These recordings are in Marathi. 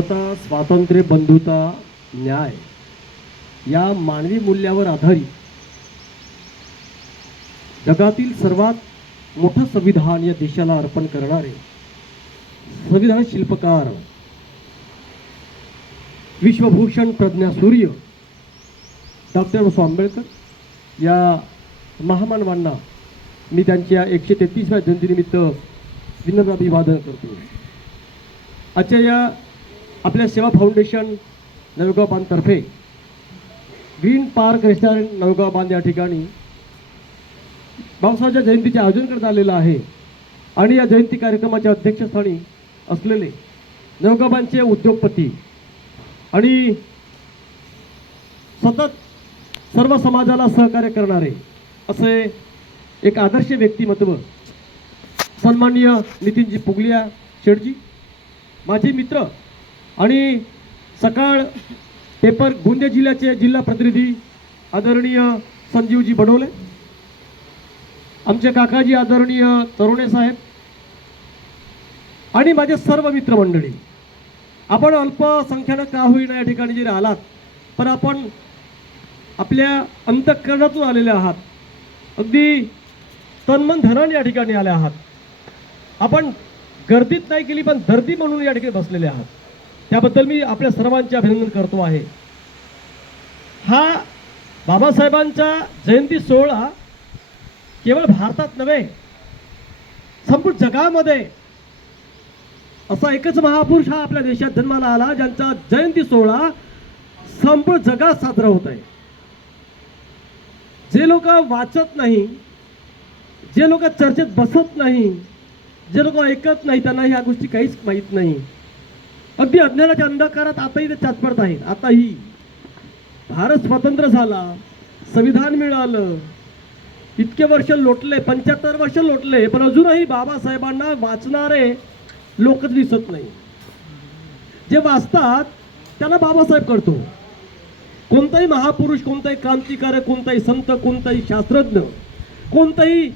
समता स्वातंत्र्य बंधुता न्याय या मानवी मूल्यावर आधारित जगातील सर्वात मोठं संविधान या देशाला अर्पण करणारे संविधान शिल्पकार विश्वभूषण प्रज्ञा सूर्य डॉक्टर बाबासाहेब आंबेडकर या महामानवांना मी त्यांच्या एकशे तेहतीसव्या जयंतीनिमित्त विनम्र अभिवादन करतो. आजच्या या आपल्या सेवा foundation Navegaon बांधतर्फे green park restaurant Navegaon Bandh या ठिकाणी. बाबासाहेबच्या जयंतीचे आयोजन करण्यात आलेलं आहे. आणि या जयंती कार्यक्रमाच्या अध्यक्षस्थानी असलेले नवगाबांचे उद्योगपती आणि सतत सर्व समाजाला सहकार्य करणारे असे एक आदर्श व्यक्तिमत्व सन्माननीय नितीनजी पुगलिया शेटजी माझे मित्र आणि सकाळ पेपर गोंदिया जिल्ह्याचे जिल्हा प्रतिनिधी आदरणीय संजीवजी बडोले आमचे काकाजी आदरणीय तरुणे साहेब आणि माझे सर्व मित्रमंडळी. आपण अल्पसंख्यानं का होईना या ठिकाणी जरी आलात पण आपण आपल्या अंतःकरणातून आलेले आहात. अगदी तन्मन धनाने या ठिकाणी आले आहात. आपण गर्दीत नाही केली पण धर्दी म्हणून या ठिकाणी बसलेले आहात. त्याबद्दल मी आपल्या सर्वांचे अभिनंदन करतो आहे. हा बाबासाहेबांचा जयंती सोहळा केवळ भारतात नव्हे संपूर्ण जगामध्ये असा एकच महापुरुष हा आपल्या देशात जन्माला आला ज्यांचा जयंती सोहळा संपूर्ण जगात साजरा होत आहे. जे लोक वाचत नाही जे लोक चर्चेत बसत नाही जे लोक ऐकत नाही त्यांना ह्या गोष्टी काहीच माहीत नाही. अगदी अज्ञानाच्या अंधकारात आताही ते चाचपडत आहेत. आताही. भारत स्वतंत्र झाला. संविधान मिळालं. इतके वर्ष लोटले पंच्याहत्तर वर्ष लोटले पण अजूनही बाबासाहेबांना वाचणारे लोकच दिसत नाही. जे वाचतात त्यांना बाबासाहेब करतो कोणताही महापुरुष कोणताही क्रांतिकारक कोणताही संत कोणताही शास्त्रज्ञ कोणताही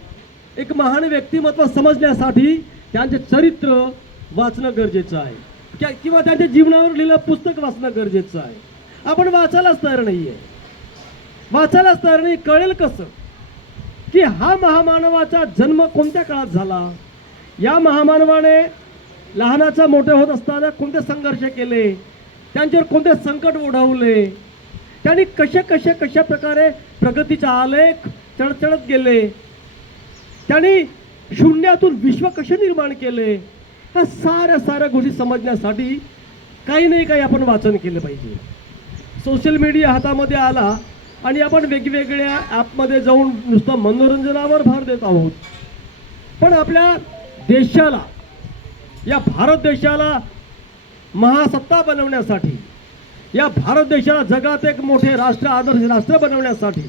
एक महान व्यक्तिमत्व समजण्यासाठी त्यांचे चरित्र वाचणं गरजेचं आहे. किंवा त्यांच्या जीवनावर लिहिलं पुस्तक वाचणं गरजेचं आहे. आपण वाचायलाच तयार नाही आहे वाचायलाच तयार नाही कळेल कसं? की हा महामानवाचा जन्म कोणत्या काळात झाला? या महामानवाने लहानाचा मोठे होत असताना कोणते संघर्ष केले? त्यांच्यावर कोणते संकट ओढवले? त्यांनी कशा कशा कशा प्रकारे प्रगतीचा आलेख चढचढत गेले? त्यांनी शून्यातून विश्व कसे निर्माण केले? ह्या साऱ्या साऱ्या गोष्टी समजण्यासाठी काही नाही काही आपण वाचन केलं पाहिजे. सोशल मीडिया हातामध्ये आला आणि आपण वेगवेगळ्या ॲपमध्ये जाऊन नुसतं मनोरंजनावर भर देत आहोत. पण आपल्या देशाला या भारत देशाला महासत्ता बनवण्यासाठी या भारत देशाला जगात एक मोठे राष्ट्र आदर्श राष्ट्र बनवण्यासाठी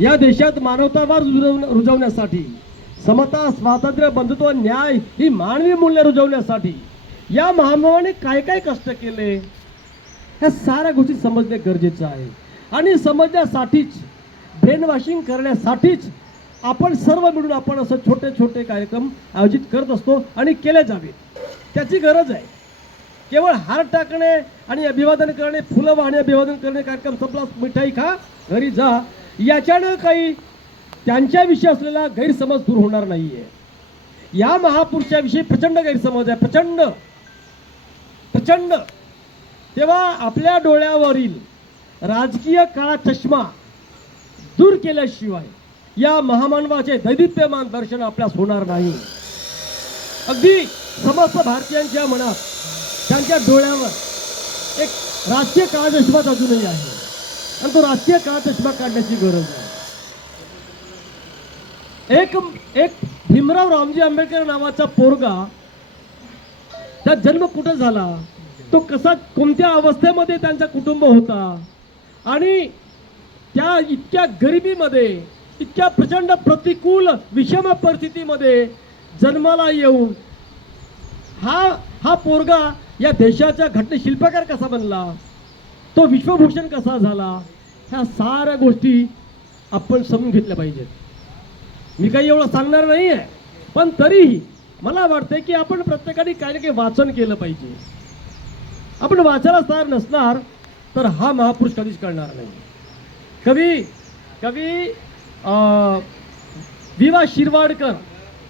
या देशात मानवतावाद रुजव रुजवण्यासाठी समता स्वातंत्र्य बंधुत्व न्याय ही मानवी मूल्य रुजवण्यासाठी या महामाने काय काय कष्ट केले? ह्या साऱ्या गोष्टी समजणे गरजेचं आहे. आणि समजण्यासाठीच ब्रेन वॉशिंग करण्यासाठीच आपण सर्व मिळून आपण असं छोटे छोटे कार्यक्रम आयोजित करत असतो आणि केले जावेत. त्याची गरज आहे. केवळ हार टाकणे आणि अभिवादन करणे फुलं वाहणे अभिवादन करणे कार्यक्रम संपला मिठाई खा घरी जा याच्यानं काही त्यांच्याविषयी असलेला गैरसमज दूर होणार नाही आहे या महापुरुषाविषयी प्रचंड गैरसमज आहे प्रचंड. प्रचंड. तेव्हा आपल्या डोळ्यावरील राजकीय काळा चष्मा दूर केल्याशिवाय या महामानवाचे दैदिप्यमान दर्शन आपल्यास होणार नाही. अगदी समस्त भारतीयांच्या मनात त्यांच्या डोळ्यावर एक राजकीय काळा चष्माच अजूनही आहे. आणि तो राजकीय काळा चष्मा काढण्याची गरज आहे. एक एक भीमराव रामजी आंबेडकर नावाचा पोरगा त्या जन्म कुठं झाला? तो कसा कोणत्या अवस्थेमध्ये त्यांचा कुटुंब होता? आणि त्या इतक्या गरिबीमध्ये इतक्या प्रचंड प्रतिकूल विषम परिस्थितीमध्ये जन्माला येऊन हा हा पोरगा या देशाचा घटने शिल्पकार कसा बनला? तो विश्वभूषण कसा झाला? ह्या साऱ्या गोष्टी आपण समजून घेतल्या पाहिजेत. मी काही एवढं सांगणार नाही आहे पण तरीही मला वाटतं की आपण प्रत्येकाने काही ना काही वाचन केलं पाहिजे. आपण वाचायला तयार नसणार तर हा महापुरुष कधीच कळणार नाही. कवी कवी अं, वि वा शिरवाडकर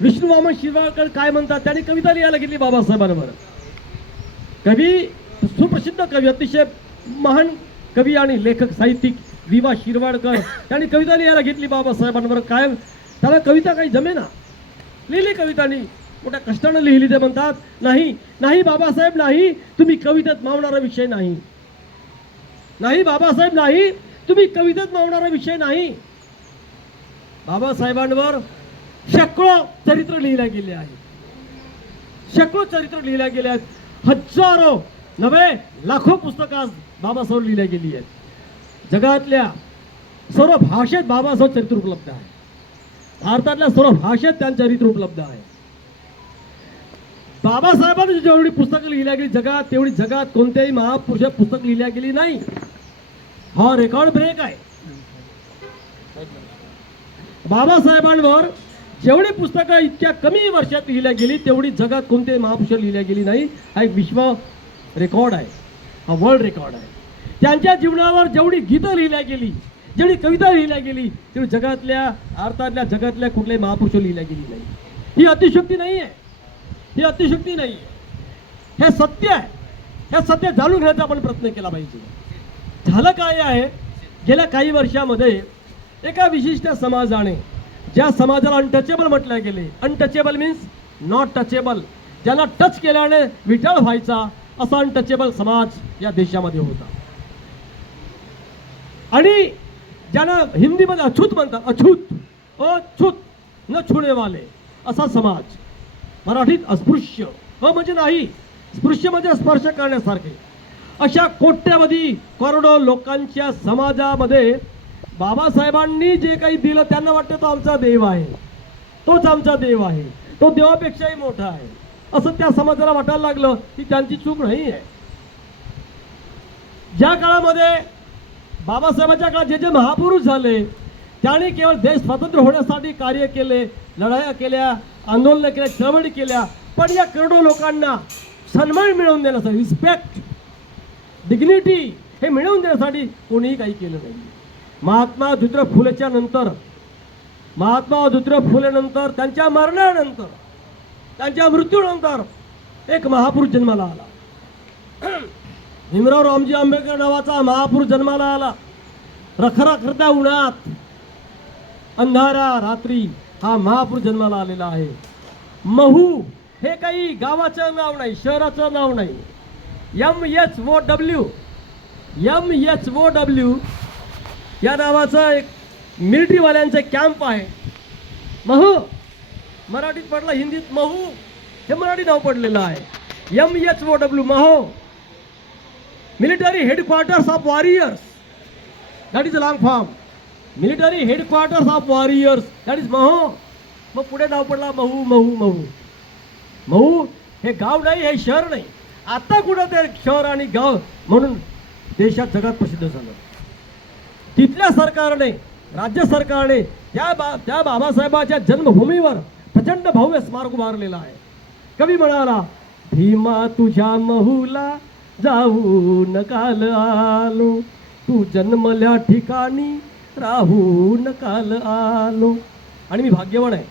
विष्णू वामन शिरवाडकर काय म्हणतात त्यांनी कविता लिहायला घेतली बाबासाहेबांवर. कवी सुप्रसिद्ध कवी अतिशय महान कवी आणि लेखक साहित्यिक वि वा शिरवाडकर त्यांनी कविता लिहायला घेतली बाबासाहेबांवर. काय त्याला कविता काही जमेना लिहिली कवितानी. मोठ्या कष्टानं लिहिली ते म्हणतात नाही नाही बाबासाहेब नाही. तुम्ही कवितेत मावणारा विषय नाही. नाही बाबासाहेब नाही. तुम्ही कवितेत मावणारा विषय नाही. बाबासाहेबांवर शेकडो चरित्र लिहिल्या गेले आहे. शेकडो चरित्र लिहिल्या गेले आहेत. हजारो नव्हे लाखो पुस्तकात बाबासाहेब लिहिल्या गेली आहेत. जगातल्या सर्व भाषेत बाबासाहेब चरित्र उपलब्ध आहे भारतातल्या सर्व भाषेत त्यांचं चरित्र उपलब्ध आहे. बाबासाहेबांनी जेवढी पुस्तकं लिहिल्या गेली जगात तेवढी जगात कोणत्याही महापुरुषात पुस्तक लिहिल्या गेली नाही. हा रेकॉर्ड ब्रेक आहे. बाबासाहेबांवर जेवढी पुस्तकं इतक्या कमी वर्षात लिहिल्या गेली तेवढी जगात कोणत्याही महापुरुष लिहिल्या गेली नाही. हा एक विश्व रेकॉर्ड आहे. हा वर्ल्ड रेकॉर्ड आहे. त्यांच्या जीवनावर जेवढी गीतं लिहिल्या गेली जेवढी कविता लिहिल्या गेली तेवढी जगातल्या भारतातल्या जगातल्या कुठल्याही महापुरुष लिहिल्या गेली नाही. ही अतिशक्ती नाही आहे. ही अतिशक्ती नाही आहे. हे सत्य आहे. हे सत्य जाणून घेण्याचा आपण प्रयत्न केला पाहिजे. झालं काय आहे? गेल्या काही वर्षामध्ये एका विशिष्ट समाजाने ज्या समाजाला अनटचेबल म्हटलं गेले. अनटचेबल मीन्स नॉट टचेबल ज्यांना टच केल्याने विटाळ व्हायचा असा अनटचेबल समाज या देशामध्ये होता. आणि ज्याला हिंदीमध्ये अछूत म्हणतात अछूत अछूत न छुणेवाले असा समाज. मराठीत अस्पृश्य अ म्हणजे नाही स्पृश्य म्हणजे स्पर्श करण्यासारखे. अशा कोट्यावधी करोडो लोकांच्या समाजामध्ये बाबासाहेबांनी जे काही दिलं त्यांना वाटतं तो आमचा देव आहे. तोच आमचा देव आहे. तो देवापेक्षाही मोठा आहे. असं त्या समाजाला वाटायला लागलं की त्यांची चूक नाही आहे. ज्या काळामध्ये बाबासाहेबांच्या काळात जे जे महापुरुष झाले त्यांनी केवळ देश स्वतंत्र होण्यासाठी कार्य केले लढाया केल्या आंदोलनं केल्या चळवळी केल्या पण या करोडो लोकांना सन्मान मिळवून देण्यासाठी रिस्पेक्ट डिग्निटी हे मिळवून देण्यासाठी कोणीही काही केलं नाही. महात्मा धुत्र फुलेच्या नंतर महात्मा धुत्र फुलेनंतर त्यांच्या मरणानंतर त्यांच्या मृत्यूनंतर एक महापुरुष जन्माला आला. भीमराव रामजी आंबेडकर नावाचा महापूर जन्माला आला. रखरखरत्या उन्हात अंधारा रात्री हा महापूर जन्माला आलेला आहे. महू हे काही गावाचं नाव नाही शहराचं नाव नाही. M H O W M H O W या नावाचा एक मिलिटरीवाल्यांचा कॅम्प आहे. महू मराठीत पडला हिंदीत महू हे मराठी नाव पडलेलं आहे. M H O W Mhow. Military headquarters of warriors that is a long form military headquarters of warriors that is Mhow मग पुढे नाव पडला महू महू महू महू हे गाव नाही हे शहर नाही. आता कुठं ते शहर आणि गाव म्हणून देशात जगात प्रसिद्ध झालं. तिथल्या सरकारने राज्य सरकारने त्या बा त्या बाबासाहेबाच्या जन्मभूमीवर प्रचंड भव्य स्मारक उभारलेला आहे. कवी म्हणाला भीमा तुझ्या महूला जाऊ काल आलो. तू जन्मल्या ठिकाणी राहून काल आलो. आणि मी भाग्यवान आहे.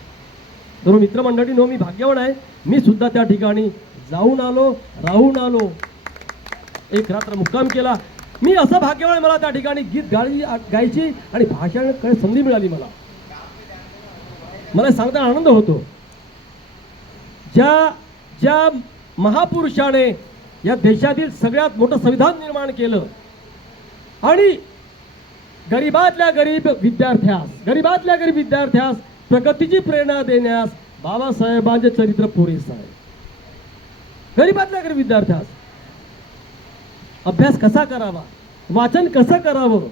सर्व मित्रमंडळी नो मी भाग्यवान आहे. मी सुद्धा त्या ठिकाणी जाऊन आलो राहून आलो. एक रात्र मुक्काम केला. मी असं भाग्यवान आहे, मला त्या ठिकाणी गीत गायची गायची आणि भाषण करायची संधी मिळाली मला. मला सांगताना आनंद होतो. ज्या ज्या महापुरुषाने या देशातील सगळ्यात मोठं संविधान निर्माण केलं. आणि गरीबातल्या गरीब विद्यार्थ्यास गरीबातल्या गरीब विद्यार्थ्यास प्रगतीची प्रेरणा देण्यास बाबासाहेबांचे चरित्र पुरेस आहे गरीबातल्या गरीब विद्यार्थ्यास अभ्यास कसा करावा? वाचन कसं करावं?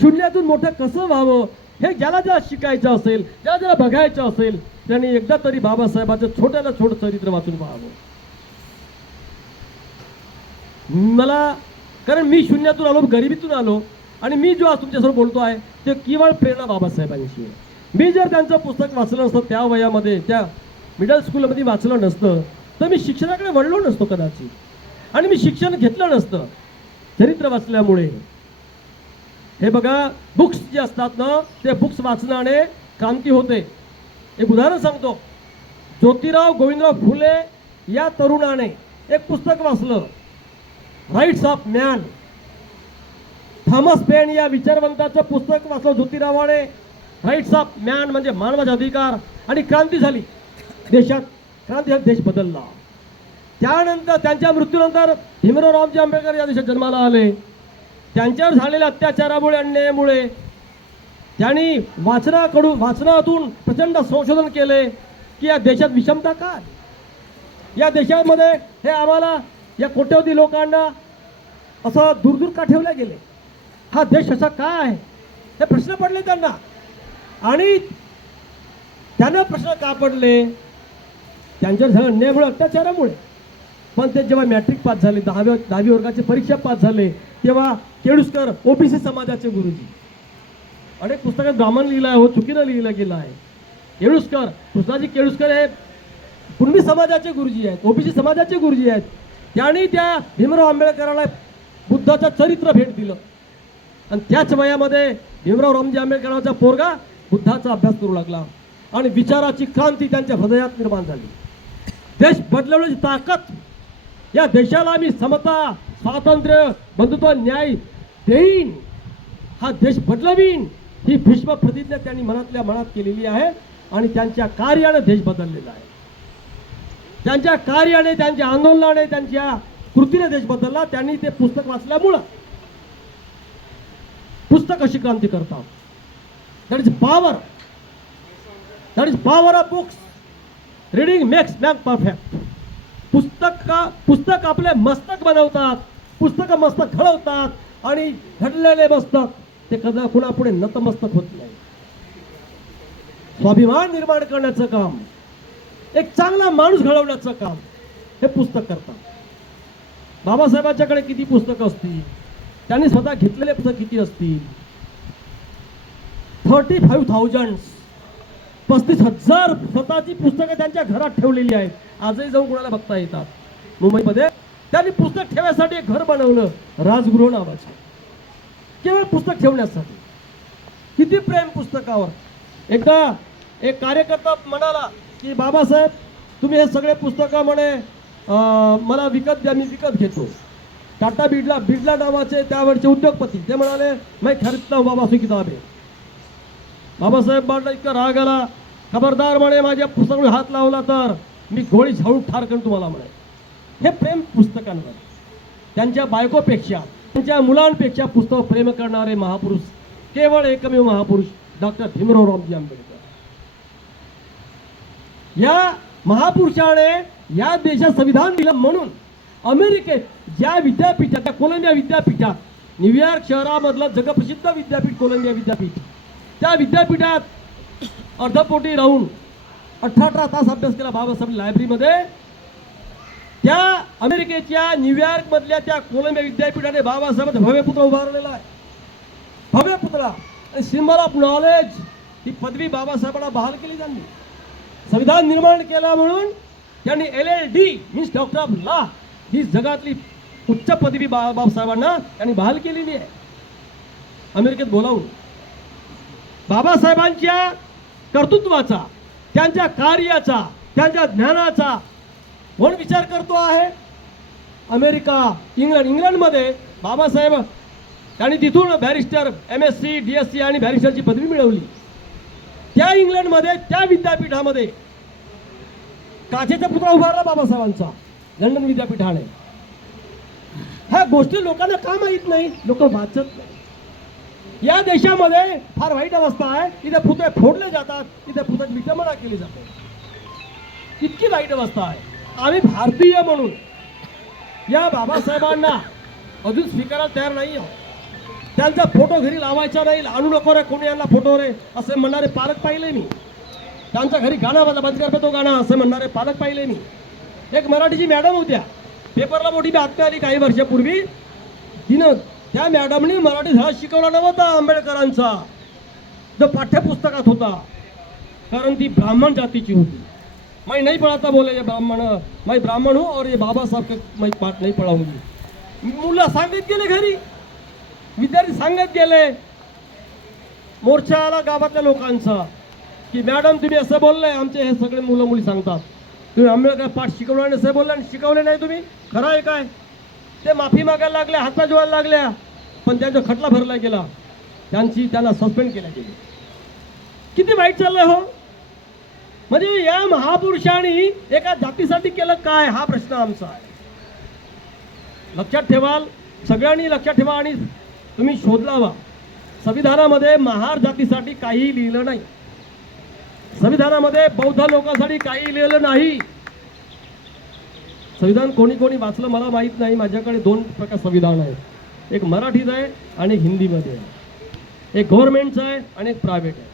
शून्यातून मोठं कसं व्हावं? हे ज्याला ज्याला शिकायचं असेल ज्याला ज्याला बघायचं असेल त्यांनी एकदा तरी बाबासाहेबाचं छोट्याला छोटं चरित्र वाचून पाहावं. मला कारण मी शून्यातून आलो गरिबीतून आलो आणि मी जो आज तुमच्यासमोर बोलतो आहे ते केवळ प्रेरणा बाबासाहेबांची आहे. मी जर त्यांचं पुस्तक वाचलं नसतं त्या वयामध्ये त्या मिडल स्कूलमध्ये वाचलं नसतं तर मी शिक्षणाकडे वळलो नसतो कदाचित. आणि मी शिक्षण घेतलं नसतं चरित्र वाचल्यामुळे. हे बघा बुक्स जे असतात ना ते बुक्स वाचण्याने क्रांती होते. एक उदाहरण सांगतो. ज्योतिराव गोविंदराव फुले या तरुणाने एक पुस्तक वाचलं. Rights of man Thomas Paine या विचारवंताचं पुस्तक वाचलं ज्योतिरावाने राईट्स ऑफ मॅन म्हणजे मानवाचे अधिकार आणि क्रांती झाली. देशात क्रांती झाली देश बदलला. त्यानंतर त्यांच्या मृत्यूनंतर भीमराव रामजी आंबेडकर या देशात जन्माला आले. त्यांच्यावर झालेल्या अत्याचारामुळे अन्यायामुळे त्यांनी वाचनाकडून वाचनातून प्रचंड संशोधन केले की या देशात विषमता का या देशामध्ये हे आम्हाला या कोट्यवधी लोकांना असं दूरदूर का ठेवले गेले? हा देश असा का आहे? हे प्रश्न पडले त्यांना. आणि त्यांना प्रश्न का पडले? त्यांच्यावर झालं अन्यायामुळे अत्याचारामुळे. पण ते जेव्हा मॅट्रिक पास झाले दहाव्या दहावी वर्गाची परीक्षा पास झाले तेव्हा केळुसकर ओबीसी समाजाचे गुरुजी. अनेक पुस्तकात ब्राह्मण लिहिलं आहे हो चुकीनं लिहिलं गेलं आहे. केळुसकर कृष्णाजी केळुसकर हे कुणबी समाजाचे गुरुजी आहेत ओबीसी समाजाचे गुरुजी आहेत. त्यांनी त्या भीमराव आंबेडकराला बुद्धाचं चरित्र भेट दिलं. आणि त्याच वयामध्ये भीमराव रामजी आंबेडकरांचा पोरगा बुद्धाचा अभ्यास करू लागला. आणि विचाराची क्रांती त्यांच्या हृदयात निर्माण झाली. देश बदलवण्याची ताकद या देशाला आम्ही समता स्वातंत्र्य बंधुत्व न्याय देईन. हा देश बदलवीन ही भीष्म प्रतिज्ञा त्यांनी मनातल्या मनात केलेली आहे आणि त्यांच्या कार्यानं देश बदललेला आहे. त्यांच्या कार्याने त्यांच्या आंदोलनाने त्यांच्या कृतीने देश बदलला त्यांनी ते पुस्तक वाचल्यामुळं पुस्तक अशी क्रांती करतात. That is power that is power of books reading makes man perfect पुस्तक का पुस्तक आपले मस्तक बनवतात पुस्तक मस्तक घडवतात आणि घडलेले मस्तक ते कदा कुणापुढे नतमस्तक होत नाही. स्वाभिमान निर्माण करण्याचं काम. एक चांगला माणूस घडवण्याचं काम हे पुस्तक करतात. बाबासाहेबांच्याकडे किती पुस्तकं असतील? त्यांनी स्वतः घेतलेले पुस्तक किती असतील? थर्टी फाईव्ह थाउजंड पस्तीस हजार स्वतःची पुस्तकं त्यांच्या घरात ठेवलेली आहेत. आजही जाऊन कोणाला बघता येतात? मुंबईमध्ये. त्यांनी पुस्तक ठेवण्यासाठी एक घर बनवलं राजगृह नावाचं. केवळ पुस्तक ठेवण्यासाठी. किती प्रेम पुस्तकावर. एकदा एक कार्यकर्ता म्हणाला की बाबासाहेब तुम्ही हे सगळे पुस्तकं म्हणे अं, मला विकत द्या मी विकत घेतो. टाटा बिडला बिडला नावाचे त्यावेळचे उद्योगपती ते म्हणाले मी खरीदता हूं बाबा सुखी दाबे बाबासाहेब बांडला इतका राग आला. खबरदार म्हणे माझ्या पुस्तकावर हात लावला तर मी गोळी झाडून ठार करून तुम्हाला म्हणे. हे प्रेम पुस्तकांवर. त्यांच्या बायकोपेक्षा त्यांच्या मुलांपेक्षा पुस्तक प्रेम करणारे महापुरुष केवळ एकमेव महापुरुष डॉक्टर भीमराव रामजी आंबेडकर. या महापुरुषाने या देशात संविधान दिलं म्हणून अमेरिकेत ज्या विद्यापीठात त्या कोलंबिया विद्यापीठात न्यूयॉर्क शहरामधलं जगप्रसिद्ध विद्यापीठ कोलंबिया विद्यापीठ त्या विद्यापीठात अर्धपोटी राहून अठरा अठरा तास अभ्यास केला बाबासाहेब लायब्ररीमध्ये. त्या अमेरिकेच्या न्यूयॉर्कमधल्या त्या कोलंबिया विद्यापीठाने बाबासाहेबांचा भव्य पुतळा उभारलेला आहे. भव्य पुतळा. आणि सिम्बल ऑफ नॉलेज ही पदवी बाबासाहेबांना बहाल केली त्यांनी. संविधान निर्माण केला म्हणून त्यांनी L L D means doctor of law ही जगातली उच्च पदवी बा बाबासाहेबांना त्यांनी बहाल केलेली आहे. अमेरिकेत बोलावून. बाबासाहेबांच्या कर्तृत्वाचा त्यांच्या कार्याचा त्यांच्या ज्ञानाचा कोण विचार करतो आहे? अमेरिका इंग्लंड इंग्लंडमध्ये बाबासाहेब त्यांनी तिथून barrister M S C D S C आणि बॅरिस्टरची पदवी मिळवली. त्या इंग्लंडमध्ये त्या विद्यापीठामध्ये. काचेचा पुतळा उभारला बाबासाहेबांचा. लंडन विद्यापीठाने ह्या गोष्टी लोकांना का माहीत नाही? लोक वाचत नाही. या देशामध्ये फार वाईट अवस्था आहे. तिथे पुतळे फोडले जातात. तिथे पुतळ्यात विटंबना केली जाते. इतकी वाईट अवस्था आहे. आम्ही भारतीय म्हणून या बाबासाहेबांना अजून स्वीकारायला तयार नाही आहोत त्यांचा फोटो घरी लावायचा नाही आणू नको रे कोणी यांना फोटो रे? असे म्हणणारे पालक पाहिले मी. त्यांच्या घरी गाणं वाजा बंद तो गाणं असं म्हणणारे पालक पाहिले मी. एक मराठीची मॅडम होत्या. पेपरला मोठी बातमी आली काही वर्षापूर्वी. तिनं त्या मॅडमनी मराठी धडा शिकवला नव्हता आंबेडकरांचा. जो पाठ्यपुस्तकात होता. कारण ती ब्राह्मण जातीची होती. मैं नहीं पढ़ाता बोले ये ब्राह्मण. मैं ब्राह्मण हूँ और ये बाबा साहब के मैं पाठ नहीं पढ़ाऊंगी मुलं सांगत गेले घरी. विद्यार्थी सांगत गेले मोर्चा आला गावातल्या लोकांचा की मॅडम तुम्ही असं बोललंय आमचे हे सगळे मुलं मुली सांगतात. तुम्ही आंबेडकर पाठ शिकवलं आणि असं बोललं आणि शिकवले नाही तुम्ही? खरं आहे काय? ते माफी मागायला लागल्या हातला जोवायला लागल्या पण त्यांचा खटला भरला गेला. त्यांची त्यांना सस्पेंड केल्या गेली किती वाईट चाललंय हो? म्हणजे या महापुरुषांनी एका जातीसाठी केलं काय? हा प्रश्न आमचा आहे. लक्षात ठेवाल सगळ्यांनी लक्षात ठेवा आणि तुम्ही शोध लावा. संविधानामध्ये महार जातीसाठी काही लिहिलं नाही. संविधानामध्ये बौद्ध लोकांसाठी काही लिहिलं नाही. संविधान कोणी कोणी वाचलं मला माहीत नाही. माझ्याकडे दोन प्रकार संविधान आहे एक मराठीत आहे आणि एक हिंदीमध्ये आहे. एक गव्हर्नमेंटचं आहे आणि एक प्रायव्हेट आहे.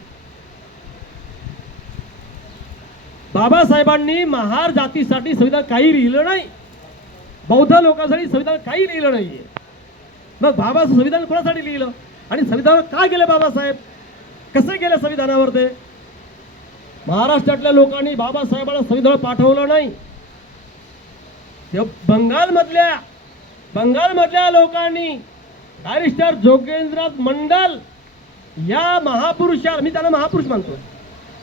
बाबासाहेबांनी महार जातीसाठी संविधान काही लिहिलं नाही. बौद्ध लोकांसाठी संविधान काही लिहिलं नाहीये. मग बाबा संविधान कोणासाठी लिहिलं? आणि संविधान का गेले बाबासाहेब? कसं गेलं संविधानावर ते? महाराष्ट्रातल्या लोकांनी बाबासाहेबांना संविधान पाठवलं नाही. ते बंगालमधल्या बंगालमधल्या लोकांनी बॅरिस्टर जोगेंद्रनाथ मंडल या महापुरुषा मी त्यांना महापुरुष मानतो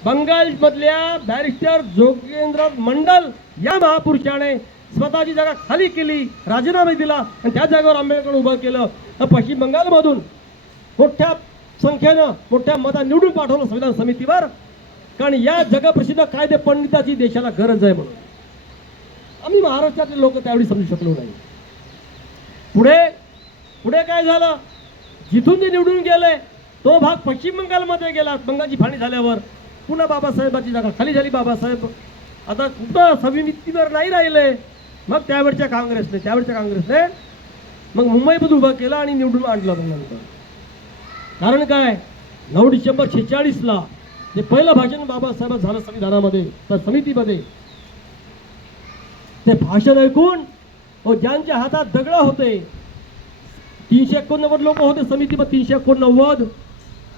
बंगालमधल्या बॅरिस्टर जोगेंद्रनाथ मंडल या महापुरुषाने स्वतःची जागा खाली केली राजीनामे दिला आणि त्या जागेवर आंबेडकर उभं केलं. तर पश्चिम बंगालमधून मोठ्या संख्येनं मोठ्या मता निवडून पाठवलं संविधान समितीवर. कारण या जगप्रसिद्ध कायदे पंडिताची देशाला गरज आहे म्हणून. आम्ही महाराष्ट्रातले लोक त्यावेळी समजू शकलो नाही. पुढे पुढे काय झालं? जिथून जे निवडून गेले तो भाग पश्चिम बंगालमध्ये गेला. बंगालची फाणी झाल्यावर पुन्हा बाबासाहेबांची जागा खाली झाली. बाबासाहेब आता कुठं समितीवर नाही राहिले? मग त्यावेळच्या काँग्रेसने त्यावेळच्या काँग्रेसने मग मुंबईमध्ये उभं केला आणि निवडून आणलं मग नंतर. कारण काय? नऊ डिसेंबर शेहेचाळीसला जे पहिलं भाषण बाबासाहेब झालं संविधानामध्ये तर समितीमध्ये ते भाषण ऐकून व ज्यांच्या हातात दगड होते तीनशे एकोणनव्वद लोक होते समितीमध्ये तीनशे एकोणनव्वद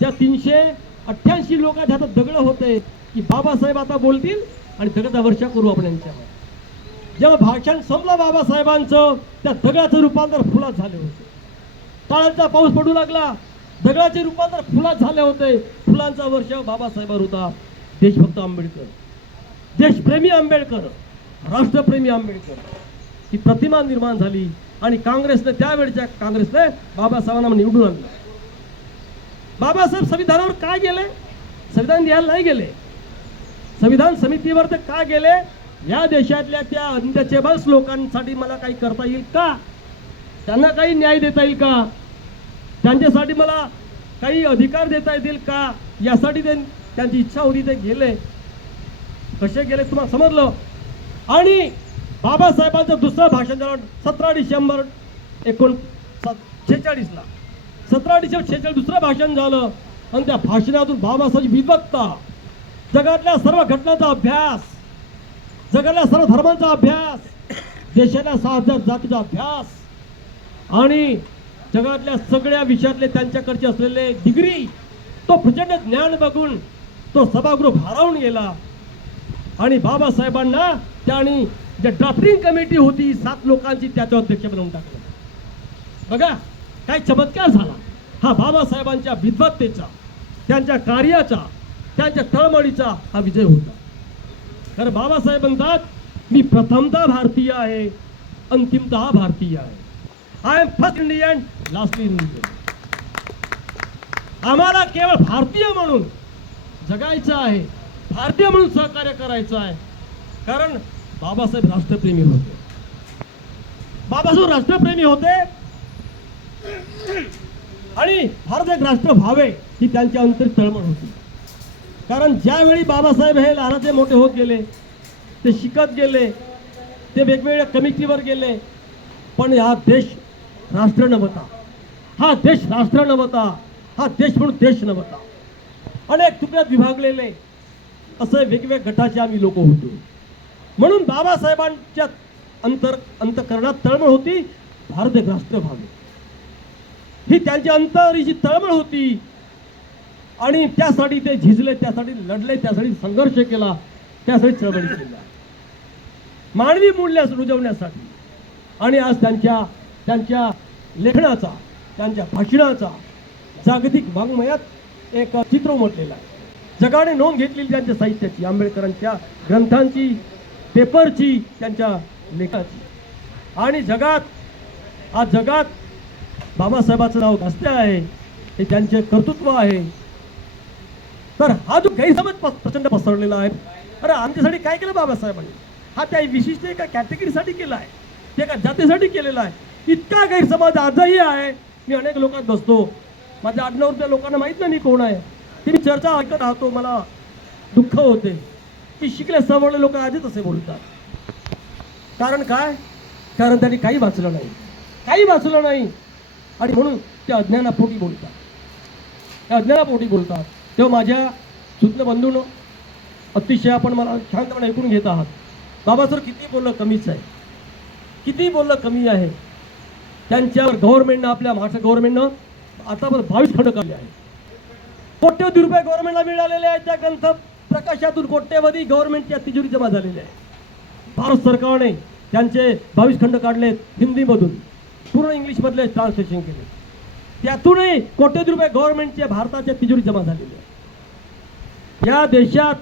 त्या तीनशे अठ्ठ्याऐंशी लोकांच्या हातात दगड होते की बाबासाहेब आता बोलतील आणि दगडा वर्षा करू आपण यांच्यावर. जेव्हा भाषण संपलं बाबासाहेबांचं त्या दगडाचं रूपांतर फुलात झाले होते. काळांचा पाऊस पडू लागला दगडाचे रूपांतर फुलात झाले होते. फुलांचा वर्ष बाबासाहेबांवर होता. देशभक्त आंबेडकर. देशप्रेमी आंबेडकर. राष्ट्रप्रेमी आंबेडकर. ही प्रतिमा निर्माण झाली आणि काँग्रेसने त्यावेळच्या काँग्रेसने बाबासाहेबांना निवडून आणलं. बाबासाहेब संविधानावर काय गेले? संविधान लिहायला नाही गेले. संविधान समितीवर ते का गेले? या देशातल्या त्या अंधचेबस लोकांसाठी मला काही करता येईल का? त्यांना काही न्याय देता येईल का? त्यांच्यासाठी मला काही अधिकार देता येतील का? यासाठी ते त्यांची इच्छा होती ते गेले. कसे गेले तुम्हाला समजलं? आणि बाबासाहेबांचं दुसरं भाषण झालं सतरा डिसेंबर एकोण शेहेचाळीसला सतरा डिसेंबर शेहेचाळीस दुसरं भाषण झालं आणि त्या भाषणातून बाबासाहेब विभक्ता. जगातल्या सर्व घटनांचा अभ्यास जगातल्या सर्व धर्मांचा अभ्यास देशाला सहा हजार जातीचा अभ्यास आणि जगातल्या सगळ्या विषयातले त्यांच्याकडचे असलेले डिग्री तो प्रचंड ज्ञान बघून तो सभागृह भारावून गेला. आणि बाबासाहेबांना त्यांनी जे ड्राफ्टिंग कमिटी होती सात लोकांची त्याच्या अध्यक्ष बनवून टाकलं. बघा काय चमत्कार झाला. हा बाबासाहेबांच्या विद्वत्तेचा त्यांच्या कार्याचा त्यांच्या तळमळीचा हा विजय होता. तर बाबासाहेब म्हणतात मी प्रथमतः भारतीय आहे अंतिमतः भारतीय आहे. I am first Indian last Indian आम्हाला केवळ भारतीय म्हणून जगायचं आहे भारतीय म्हणून सहकार्य करायचं आहे कारण बाबासाहेब राष्ट्रप्रेमी होते. बाबासाहेब राष्ट्रप्रेमी होते आणि भारत एक राष्ट्र व्हावे ही त्यांची अंतर तळमळ होती. कारण ज्यावेळी बाबासाहेब हे लहानाचे मोठे होत गेले ते शिकत गेले ते वेगवेगळ्या कमिटीवर गेले पण हा देश राष्ट्र नव्हता. हा देश राष्ट्र नव्हता. हा देश म्हणून देश नव्हता. अनेक तुकड्यात विभागलेले असे वेगवेगळ्या गटाचे आम्ही लोक होतो. म्हणून बाबासाहेबांच्या अंतर अंतकरणात तळमळ होती भारत एक राष्ट्र व्हावे. ही त्यांच्या अंतरीची तळमळ होती आणि त्यासाठी ते झिजले त्यासाठी लढले त्यासाठी संघर्ष केला त्यासाठी चळवळी केल्या. मानवी मूल्यास रुजवण्यासाठी आणि आज त्यांच्या त्यांच्या लेखनाचा त्यांच्या भाषणाचा जागतिक वाङ्मयात एक चित्र उमटलेलं आहे. जगाने नोंद घेतलेली त्यांच्या साहित्याची आंबेडकरांच्या ग्रंथांची पेपरची त्यांच्या लेखाची आणि जगात आज जगात बाबासाहेबाचं नाव गाजते आहे हे त्यांचे कर्तृत्व आहे. तर हा जो गैरसमज प- प्रचंड पसरलेला आहे. अरे आमच्यासाठी काय केलं बाबासाहेबांनी? हा त्या विशिष्ट एका कॅटेगरीसाठी केला आहे. ते एका जातीसाठी केलेला आहे. इतका गैरसमज आजही आहे. मी अनेक लोकांत बसतो. माझ्या आडनावरच्या लोकांना माहीत नाही मी कोण आहे. ते मी चर्चा ऐकत राहतो. मला दुःख होते. की शिकले सवरले लोक आजच असे बोलतात. कारण काय? कारण त्यांनी काही वाचलं नाही. काही वाचलं नाही. आणि म्हणून ते अज्ञानापोटी बोलतात. त्या अज्ञानापोटी बोलतात. तेव्हा माझ्या सुद्धा बंधून अतिशय आपण मला शांतपणे ऐकून घेत आहात. बाबा सर किती बोललं कमीच आहे. किती बोललं कमी आहे. त्यांच्यावर गव्हर्नमेंटनं आपल्या महाराष्ट्र गव्हर्नमेंटनं आतापर्यंत बावीस खंड काढले आहे. कोट्यवधी रुपये गव्हर्नमेंटला मिळालेले आहेत. त्या ग्रंथ प्रकाशातून कोट्यवधी गव्हर्नमेंटच्या तिजोरी जमा झालेले आहे भारत सरकारने त्यांचे बावीस खंड काढलेत हिंदीमधून. पूर्ण इंग्लिशमधले ट्रान्सलेशन केले. त्यातूनही कोट्यवधी रुपये गव्हर्नमेंटच्या भारताच्या तिजोरी जमा झालेली आहे या देशात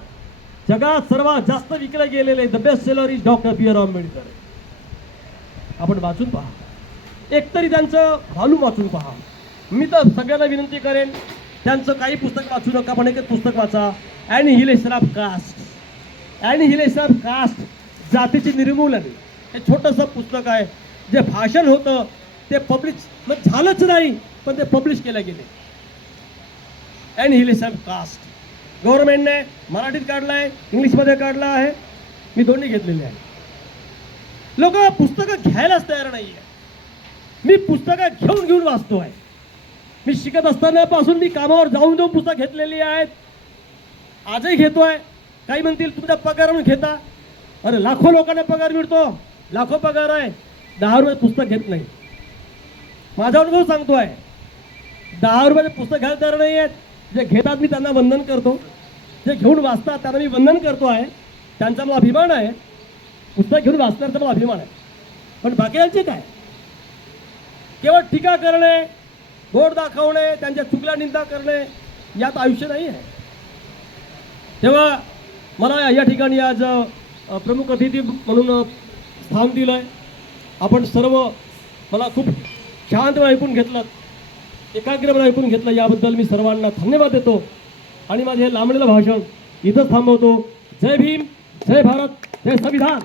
जगात सर्वात जास्त विकले गेलेले the best seller is doctor B R Ambedkar. आपण वाचून पहा. एकतरी त्यांचं व्हॉल्यूम वाचून पहा. मी तर सगळ्यांना विनंती करेन त्यांचं काही पुस्तक वाचू नका पण एक पुस्तक वाचा. Annihilation of caste annihilation of caste जातीचे निर्मूलन हे छोटंसं पुस्तक आहे. जे भाषण होतं ते पब्लिश मग झालंच नाही पण ते पब्लिश केलं गेले ॲनिहिलेशन ऑफ कास्ट गव्हर्नमेंटने मराठीत काढला आहे इंग्लिशमध्ये काढला आहे. मी दोन्ही घेतलेले आहे. लोक पुस्तकं घ्यायलाच तयार नाही आहे मी पुस्तकं घेऊन घेऊन वाचतो आहे. मी शिकत असतानापासून मी कामावर जाऊन जाऊन पुस्तक घेतलेली आहेत. आजही घेतो आहे काही म्हणतील तुमच्या पगारावरून घेता. अरे लाखो लोकांना पगार मिळतो. लाखो पगार आहे. दहा रुपये पुस्तक घेत नाही. माझा अनुभव सांगतो आहे दहा रुपयाचं पुस्तक घ्यायला तयार नाही आहेत जे घेतात मी त्यांना वंदन करतो. जे घेऊन वाचतात त्यांना मी वंदन करतो आहे. त्यांचा मला अभिमान आहे. पुस्तक घेऊन वाचण्याचा मला अभिमान आहे. पण बाकीचे काय? केवळ टीका करणे बोट दाखवणे त्यांच्या चुकल्या निंदा करणे यात आयुष्य नाही आहे. तेव्हा मला या ठिकाणी आज प्रमुख अतिथी म्हणून स्थान दिलं आहे आपण सर्व मला खूप शांत ऐकून घेतलं. एकाग्रपणे ऐकून घेतलं याबद्दल मी सर्वांना धन्यवाद देतो. आणि माझे हे लांबलेलं भाषण इथंच थांबवतो. जय भीम जय भारत जय संविधान.